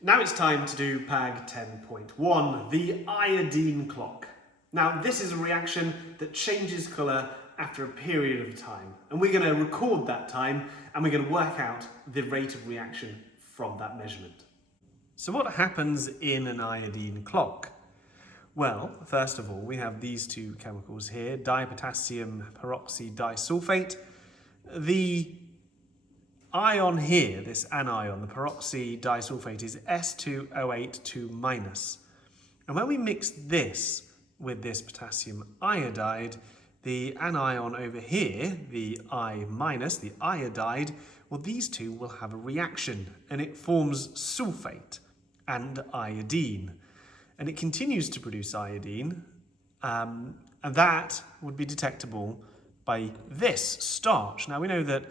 Now it's time to do PAG 10.1, the iodine clock. Now this is a reaction that changes colour after a period of time, and we're going to record that time and we're going to work out the rate of reaction from that measurement. So what happens in an iodine clock? Well, first of all, we have these two chemicals here, dipotassium peroxide disulfate. The ion here, this anion, the peroxide disulfate, is S2O8 And when we mix this with this potassium iodide, the anion over here, the I-, the iodide, well, these two will have a reaction and it forms sulfate and iodine. And it continues to produce iodine, and that would be detectable by this starch. Now we know that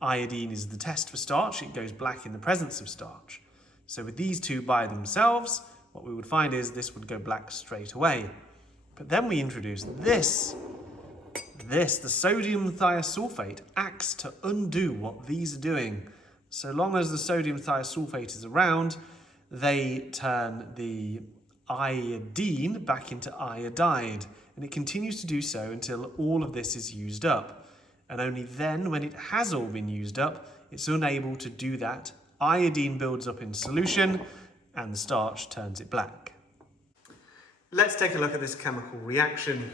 iodine is the test for starch. It goes black in the presence of starch. So with these two by themselves, what we would find is this would go black straight away. But then we introduce this, the sodium thiosulfate, acts to undo what these are doing. So long as the sodium thiosulfate is around, they turn the iodine back into iodide, and it continues to do so until all of this is used up. And only then, when it has all been used up, it's unable to do that. Iodine builds up in solution and the starch turns it black. Let's take a look at this chemical reaction.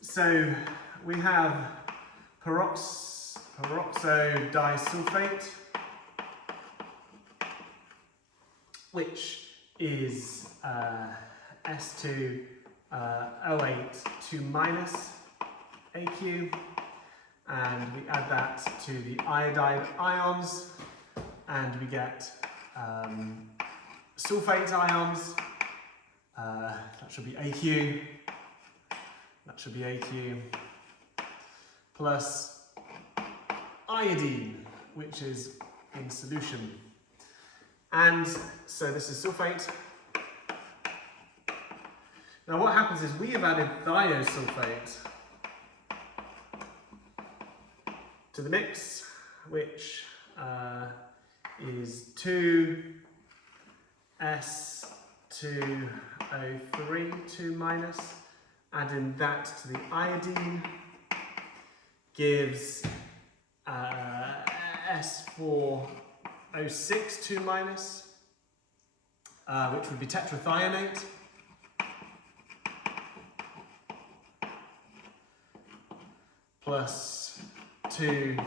So we have peroxide disulfate, which is S2O8 AQ, and we add that to the iodide ions and we get sulfate ions. That should be AQ, that should be AQ, plus iodine, which is in solution. And so this is sulfate. Now what happens is we have added thiosulfate to the mix, which is 2S2O3, adding that to the iodine gives S4O6 which would be tetrathionate, plus 2I-,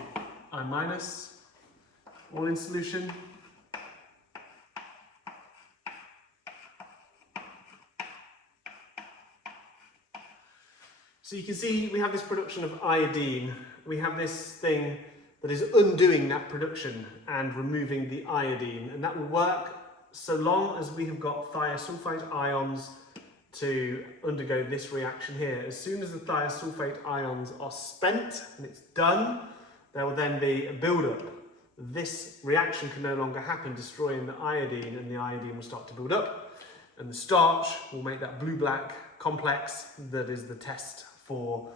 all in solution. So you can see we have this production of iodine. We have this thing that is undoing that production and removing the iodine, and that will work so long as we have got thiosulfate ions to undergo this reaction here. As soon as the thiosulfate ions are spent and it's done, there will then be a build-up. This reaction can no longer happen, destroying the iodine, and the iodine will start to build up, and the starch will make that blue-black complex that is the test for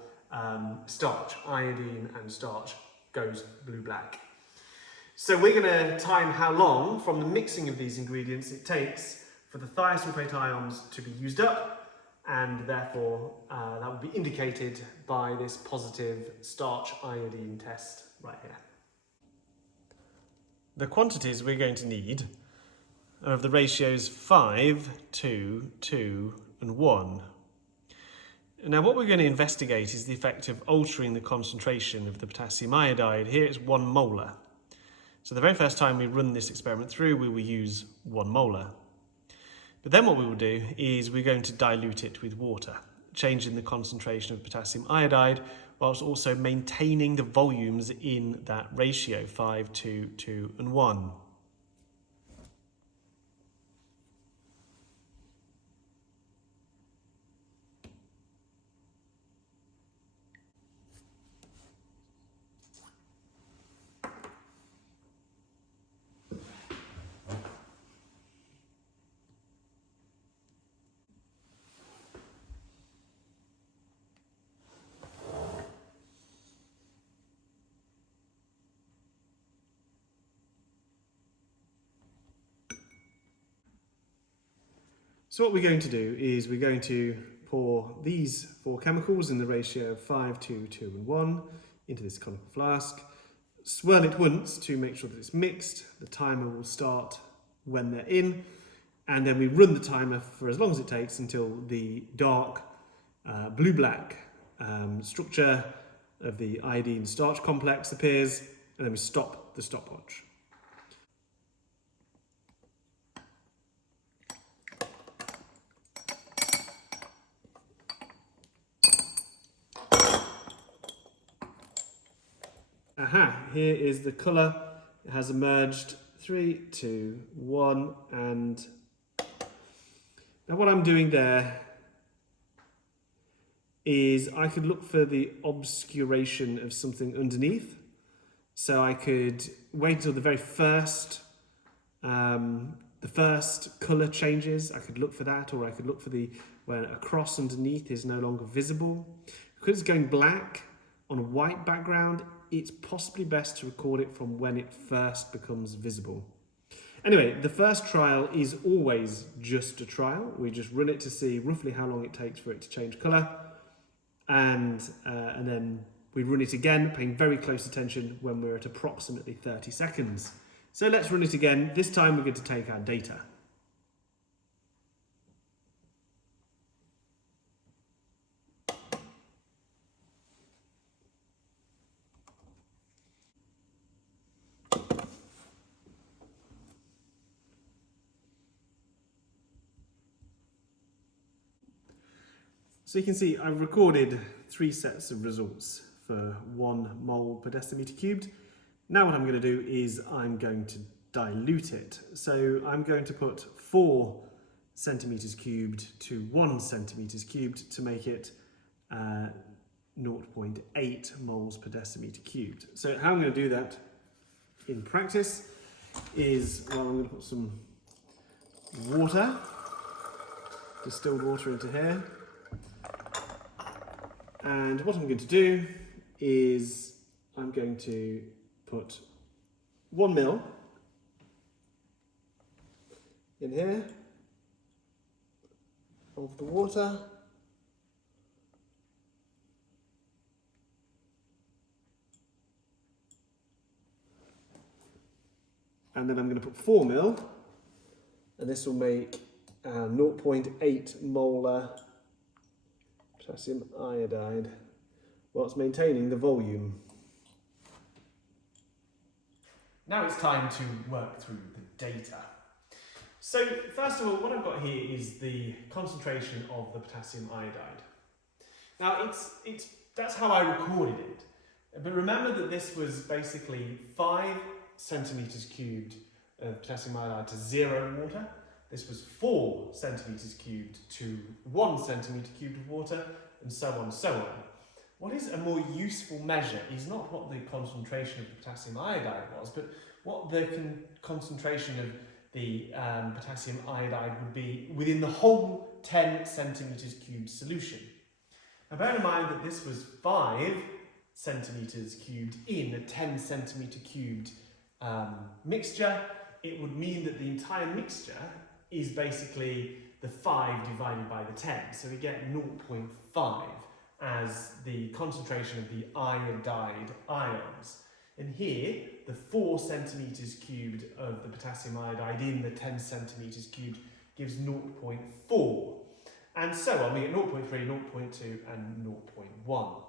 starch. Iodine and starch goes blue-black. So we're going to time how long from the mixing of these ingredients it takes for the thiosulfate ions to be used up, and therefore that will be indicated by this positive starch iodine test right here. The quantities we're going to need are of the ratios 5, 2, 2 and 1. Now what we're going to investigate is the effect of altering the concentration of the potassium iodide. Here it's 1 molar. So the very first time we run this experiment through, we will use 1 molar. But then what we will do is we're going to dilute it with water, changing the concentration of potassium iodide whilst also maintaining the volumes in that ratio 5, 2, 2 and 1. So what we're going to do is we're going to pour these 4 chemicals in the ratio of 5, 2, 2 and 1 into this conical flask. Swirl it once to make sure that it's mixed. The timer will start when they're in, and then we run the timer for as long as it takes until the dark blue-black structure of the iodine starch complex appears, and then we stop the stopwatch. Aha, here is the colour. It has emerged. 3, 2, 1, and now what I'm doing there is I could look for the obscuration of something underneath. So I could wait until the very first colour changes. I could look for that, or I could look for where a cross underneath is no longer visible. Because it's going black on a white background, it's possibly best to record it from when it first becomes visible. Anyway, the first trial is always just a trial. We just run it to see roughly how long it takes for it to change colour. And then we run it again, paying very close attention when we're at approximately 30 seconds. So let's run it again. This time we're going to take our data. So you can see I've recorded 3 sets of results for 1 mole per decimeter cubed. Now what I'm going to do is I'm going to dilute it. So I'm going to put 4 centimeters cubed to 1 centimeters cubed to make it 0.8 moles per decimeter cubed. So how I'm going to do that in practice is, well, I'm going to put some water, distilled water into here. And what I'm going to do is I'm going to put 1 ml in here of the water. And then I'm going to put 4 ml, and this will make 0.8 molar potassium iodide whilst maintaining the volume. Now it's time to work through the data. So first of all, what I've got here is the concentration of the potassium iodide. Now that's how I recorded it. But remember that this was basically 5 centimeters cubed of potassium iodide to 0 water. This was 4 centimeters cubed to 1 centimeter cubed of water, and so on, so on. What is a more useful measure is not what the concentration of the potassium iodide was, but what the concentration of the potassium iodide would be within the whole 10 centimeters cubed solution. Now bear in mind that this was 5 centimeters cubed in a 10 centimeter cubed mixture. It would mean that the entire mixture is basically the 5 divided by the 10. So we get 0.5 as the concentration of the iodide ions. And here, the 4 centimeters cubed of the potassium iodide in the 10 centimeters cubed gives 0.4. And so on, we get 0.3, 0.2 and 0.1.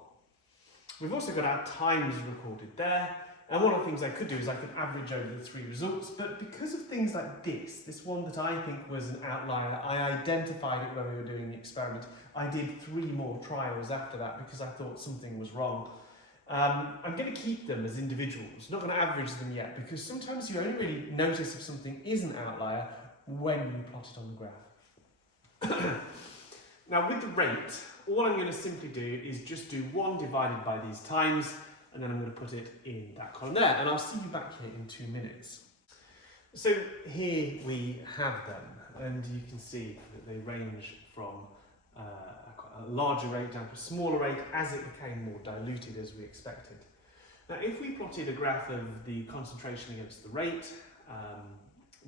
We've also got our times recorded there. And one of the things I could do is I could average over the 3 results, but because of things like this one that I think was an outlier, I identified it when we were doing the experiment. I did 3 more trials after that because I thought something was wrong. I'm going to keep them as individuals, not going to average them yet, because sometimes you only really notice if something is an outlier when you plot it on the graph. Now with the rate, all I'm going to simply do is just do 1 divided by these times, and then I'm going to put it in that column there, and I'll see you back here in 2 minutes. So here we have them, and you can see that they range from a larger rate down to a smaller rate as it became more diluted as we expected. Now if we plotted a graph of the concentration against the rate,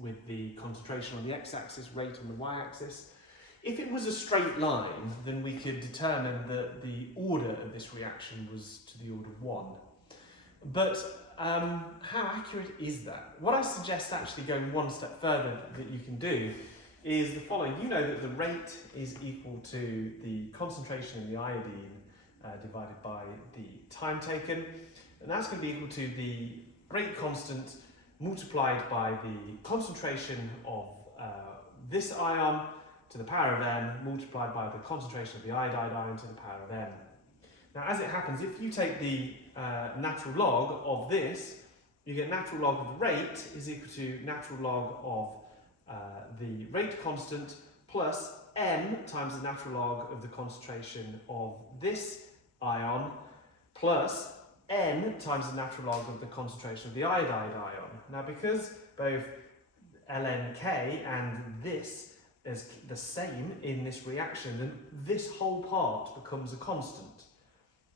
with the concentration on the x-axis, rate on the y-axis, If it was a straight line, then we could determine that the order of this reaction was to the order 1. But how accurate is that? What I suggest actually going one step further that you can do is the following. You know that the rate is equal to the concentration in the iodine divided by the time taken, and that's going to be equal to the rate constant multiplied by the concentration of this ion to the power of n multiplied by the concentration of the iodide ion to the power of n. Now, as it happens, if you take the natural log of this, you get natural log of the rate is equal to natural log of the rate constant plus n times the natural log of the concentration of this ion plus n times the natural log of the concentration of the iodide ion. Now, because both lnk and this is the same in this reaction, then this whole part becomes a constant.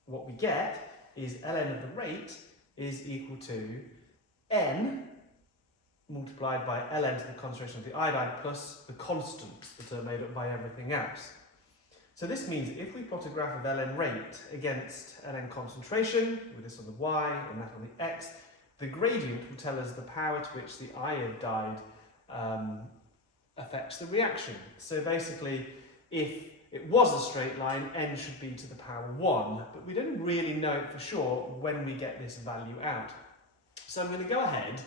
What we get is ln of the rate is equal to n multiplied by ln to the concentration of the iodide plus the constants that are made up by everything else. So this means if we plot a graph of ln rate against ln concentration, with this on the y and that on the x, the gradient will tell us the power to which the iodide affects the reaction. So basically, if it was a straight line, n should be to the power 1, but we don't really know it for sure when we get this value out. So I'm going to go ahead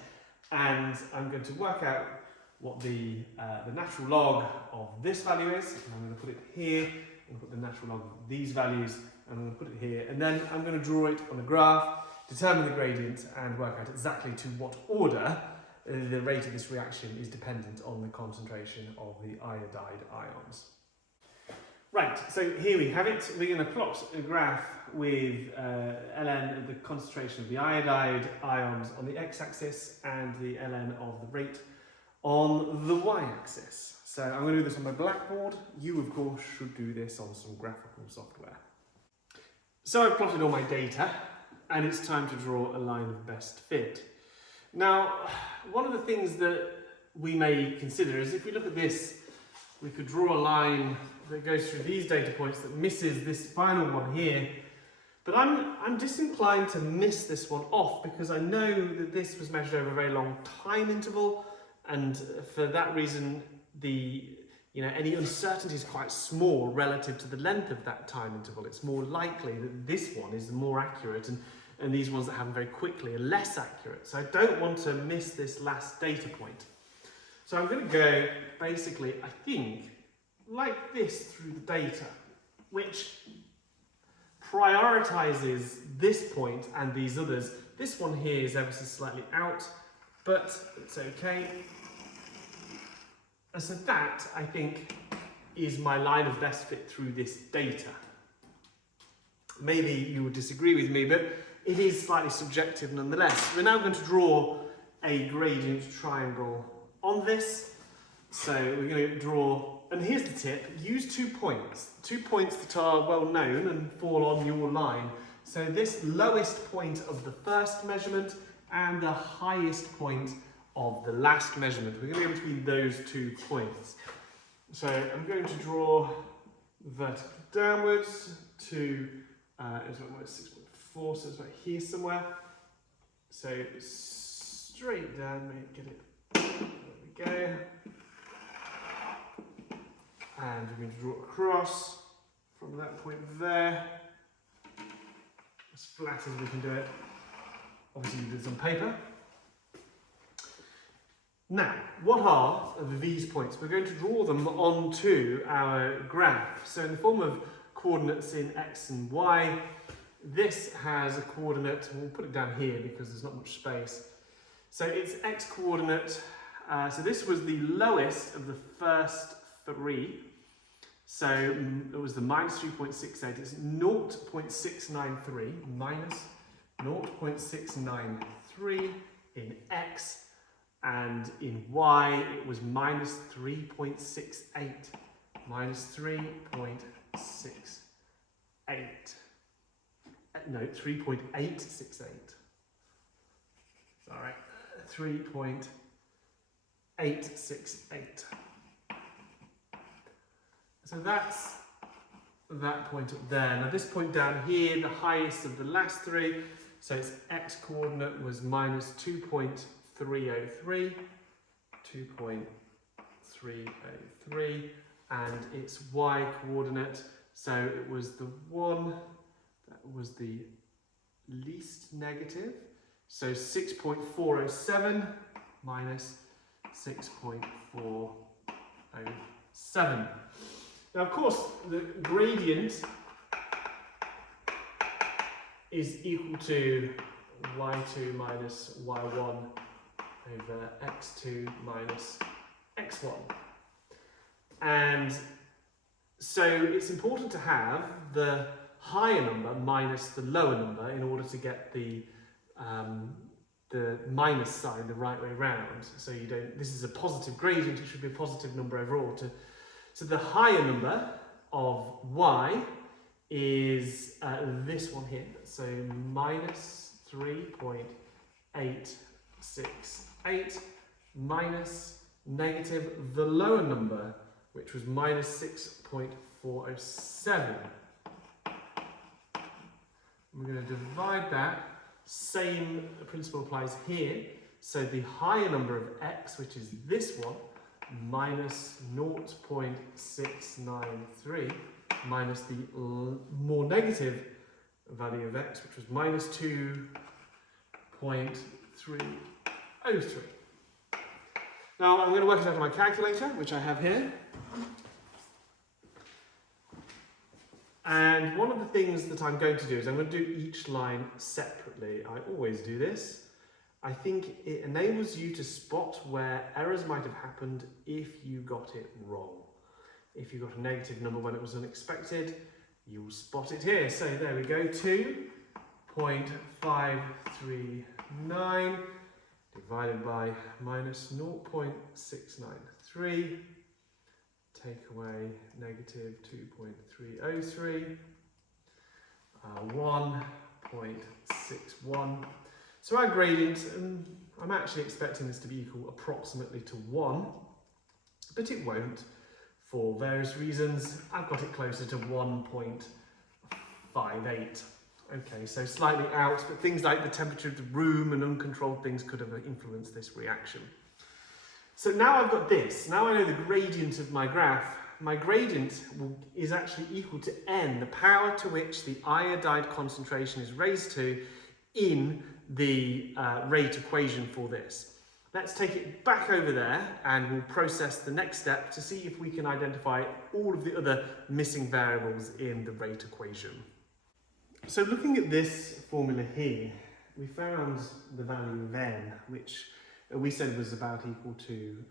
and I'm going to work out what the natural log of this value is. And I'm going to put it here, and put the natural log of these values, and I'm going to put it here, and then I'm going to draw it on a graph, determine the gradient, and work out exactly to what order the rate of this reaction is dependent on the concentration of the iodide ions. Right, so here we have it. We're going to plot a graph with ln, the concentration of the iodide ions on the x-axis and the ln of the rate on the y-axis. So I'm going to do this on my blackboard. You, of course, should do this on some graphical software. So I've plotted all my data, and it's time to draw a line of best fit. Now, one of the things that we may consider is if we look at this, we could draw a line that goes through these data points that misses this final one here. But I'm disinclined to miss this one off because I know that this was measured over a very long time interval, and for that reason, any uncertainty is quite small relative to the length of that time interval. It's more likely that this one is more accurate, and these ones that happen very quickly are less accurate. So I don't want to miss this last data point. So I'm going to go, basically, I think, like this through the data, which prioritizes this point and these others. This one here is ever so slightly out, but it's okay. And so that, I think, is my line of best fit through this data. Maybe you would disagree with me, but it is slightly subjective nonetheless. We're now going to draw a gradient triangle on this. So we're going to draw, and here's the tip, use 2 points. 2 points that are well known and fall on your line. So this lowest point of the first measurement and the highest point of the last measurement. We're going to go between those 2 points. So I'm going to draw vertical downwards to, it's about 6.4, so it's right here somewhere. So straight down, get it, there we go. And we're going to draw across from that point there, as flat as we can do it. Obviously, you do this on paper. Now, what are these points? We're going to draw them onto our graph. So in the form of coordinates in x and y, this has a coordinate, and we'll put it down here because there's not much space. So it's x coordinate, so this was the lowest of the first 3. So it was the minus 3.68, it's 0.693, minus 0.693 in x, and in y it was minus 3.68, minus 3.68, no, 3.868, sorry, 3.868. So that's that point up there. Now this point down here, the highest of the last three, so its x coordinate was minus 2.303, 2.303, and its y coordinate, so it was the one that was the least negative, so 6.407 minus 6.407. Now, of course, the gradient is equal to y2 minus y1 over x2 minus x1. And so it's important to have the higher number minus the lower number in order to get the minus sign the right way round. So you don't, this is a positive gradient, it should be a positive number overall. So the higher number of y is this one here, so minus 3.868 minus negative the lower number, which was minus 6.407. We're going to divide that. Same principle applies here. So the higher number of x, which is this one, minus 0.693 minus the more negative value of x, which was minus 2.303. Now I'm going to work it out on my calculator, which I have here. And one of the things that I'm going to do is I'm going to do each line separately. I always do this. I think it enables you to spot where errors might have happened if you got it wrong. If you got a negative number when it was unexpected, you'll spot it here. So there we go, 2.539 divided by minus 0.693. Take away negative 2.303, 1.61. So our gradient, I'm actually expecting this to be equal approximately to 1, but it won't for various reasons. I've got it closer to 1.58. Okay, so slightly out, but things like the temperature of the room and uncontrolled things could have influenced this reaction. So now I've got this. Now I know the gradient of my graph. My gradient is actually equal to n, the power to which the iodide concentration is raised to in the rate equation for this. Let's take it back over there and we'll process the next step to see if we can identify all of the other missing variables in the rate equation. So looking at this formula here, we found the value of n, which we said was about equal to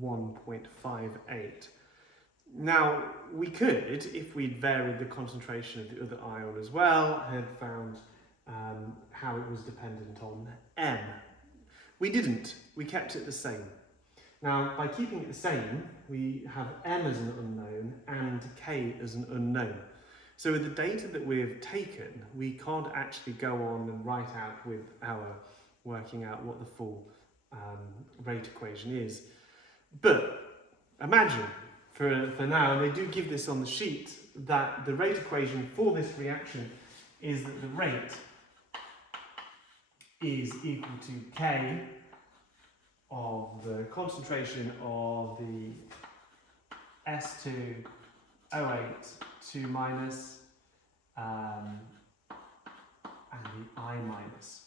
1.58. Now, we could, if we'd varied the concentration of the other ion as well, had found how it was dependent on m. We didn't. We kept it the same. Now, by keeping it the same, we have m as an unknown and k as an unknown. So with the data that we've taken, we can't actually go on and write out with our working out what the full rate equation is. But imagine, for now, and they do give this on the sheet, that the rate equation for this reaction is that the rate is equal to K of the concentration of the S2O8 2 minus and the I minus.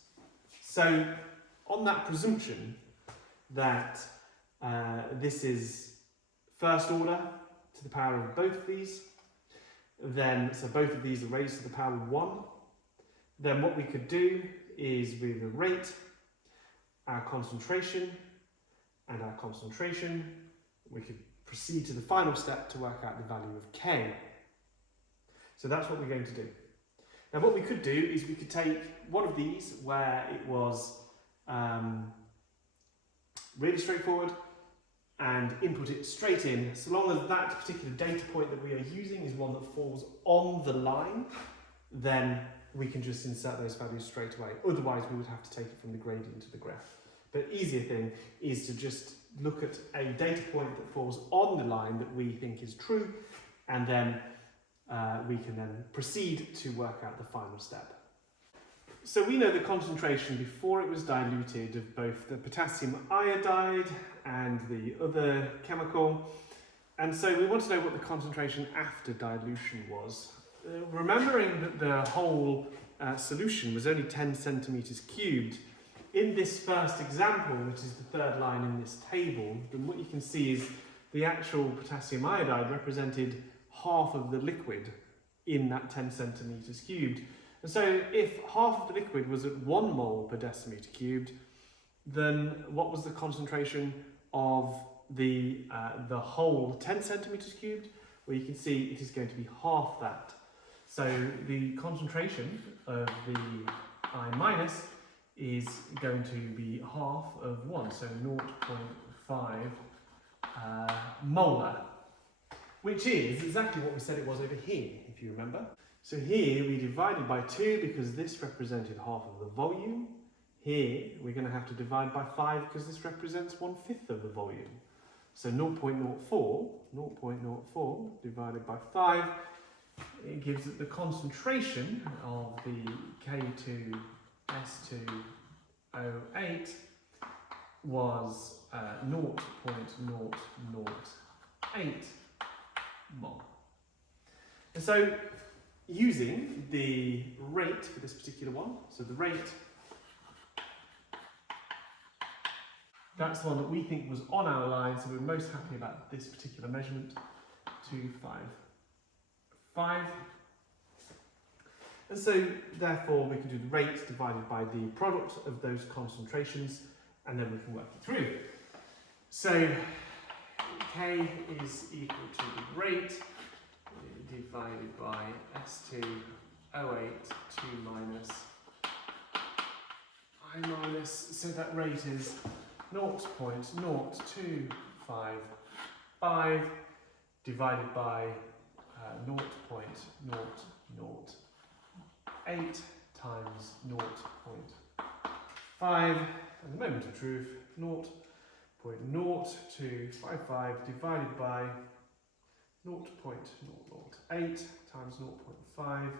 So on that presumption that this is first order to the power of both of these, then so both of these are raised to the power of 1, then what we could do is we would rate our concentration and our concentration. We could proceed to the final step to work out the value of K. So that's what we're going to do. Now what we could do is we could take one of these where it was really straightforward and input it straight in, so long as that particular data point that we are using is one that falls on the line, then we can just insert those values straight away. Otherwise we would have to take it from the gradient of the graph. The easier thing is to just look at a data point that falls on the line that we think is true and then we can then proceed to work out the final step. So we know the concentration before it was diluted of both the potassium iodide and the other chemical, and so we want to know what the concentration after dilution was. Remembering that the whole solution was only 10 centimetres cubed, in this first example, which is the third line in this table, then what you can see is the actual potassium iodide represented half of the liquid in that 10 centimetres cubed. And so if half of the liquid was at 1 mole per decimetre cubed, then what was the concentration of the whole 10 centimetres cubed? Well, you can see it is going to be half that. So the concentration of the I minus is going to be half of 1, so 0.5 molar, which is exactly what we said it was over here, if you remember. So here we divided by 2 because this represented half of the volume. Here we're going to have to divide by 5 because this represents 1/5 of the volume. So 0.04 divided by 5, it gives it the concentration of the K2S2O8 was 0.008 mol. And so using the rate for this particular one, so the rate, that's the one that we think was on our line, so we're most happy about this particular measurement, 255. And so therefore we can do the rate divided by the product of those concentrations, and then we can work it through. So K is equal to the rate divided by S2O8 2 minus I minus, so that rate is 0.0255 divided by 0.008 times 0.5, and the moment of truth, 0.0255 divided by 0.008 times 0.5,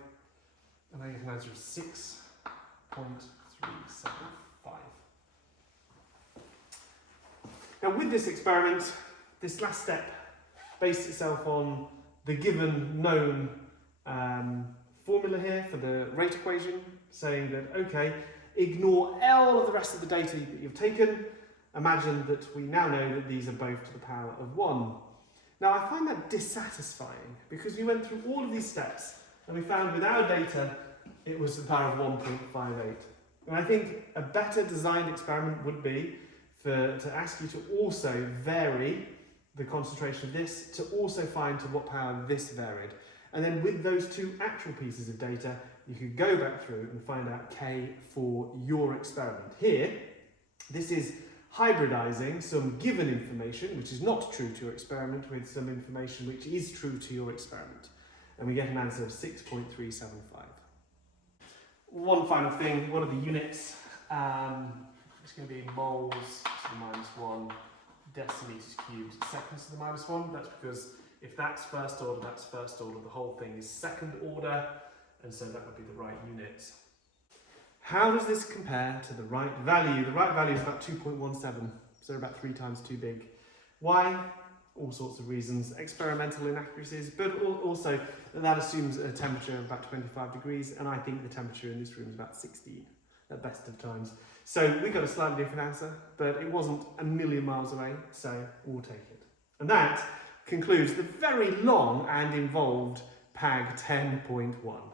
and I get an answer of 6.375. Now with this experiment, this last step based itself on the given known formula here for the rate equation, saying that, okay, ignore all of the rest of the data that you've taken. Imagine that we now know that these are both to the power of 1. Now I find that dissatisfying because we went through all of these steps and we found with our data it was to the power of 1.58. And I think a better designed experiment would be to ask you to also vary the concentration of this to also find to what power this varied. And then with those two actual pieces of data, you could go back through and find out K for your experiment. Here, this is hybridizing some given information, which is not true to your experiment, with some information which is true to your experiment. And we get an answer of 6.375. One final thing, what are the units? It's going to be moles to the -1, decimeters cubed, seconds to the -1. That's because if that's first order, that's first order. The whole thing is second order, and so that would be the right unit. How does this compare to the right value? The right value is about 2.17, so about 3 times too big. Why? All sorts of reasons. Experimental inaccuracies, but also that assumes a temperature of about 25 degrees, and I think the temperature in this room is about 16 at best of times. So we got a slightly different answer, but it wasn't a million miles away, so we'll take it. And that concludes the very long and involved PAG 10.1.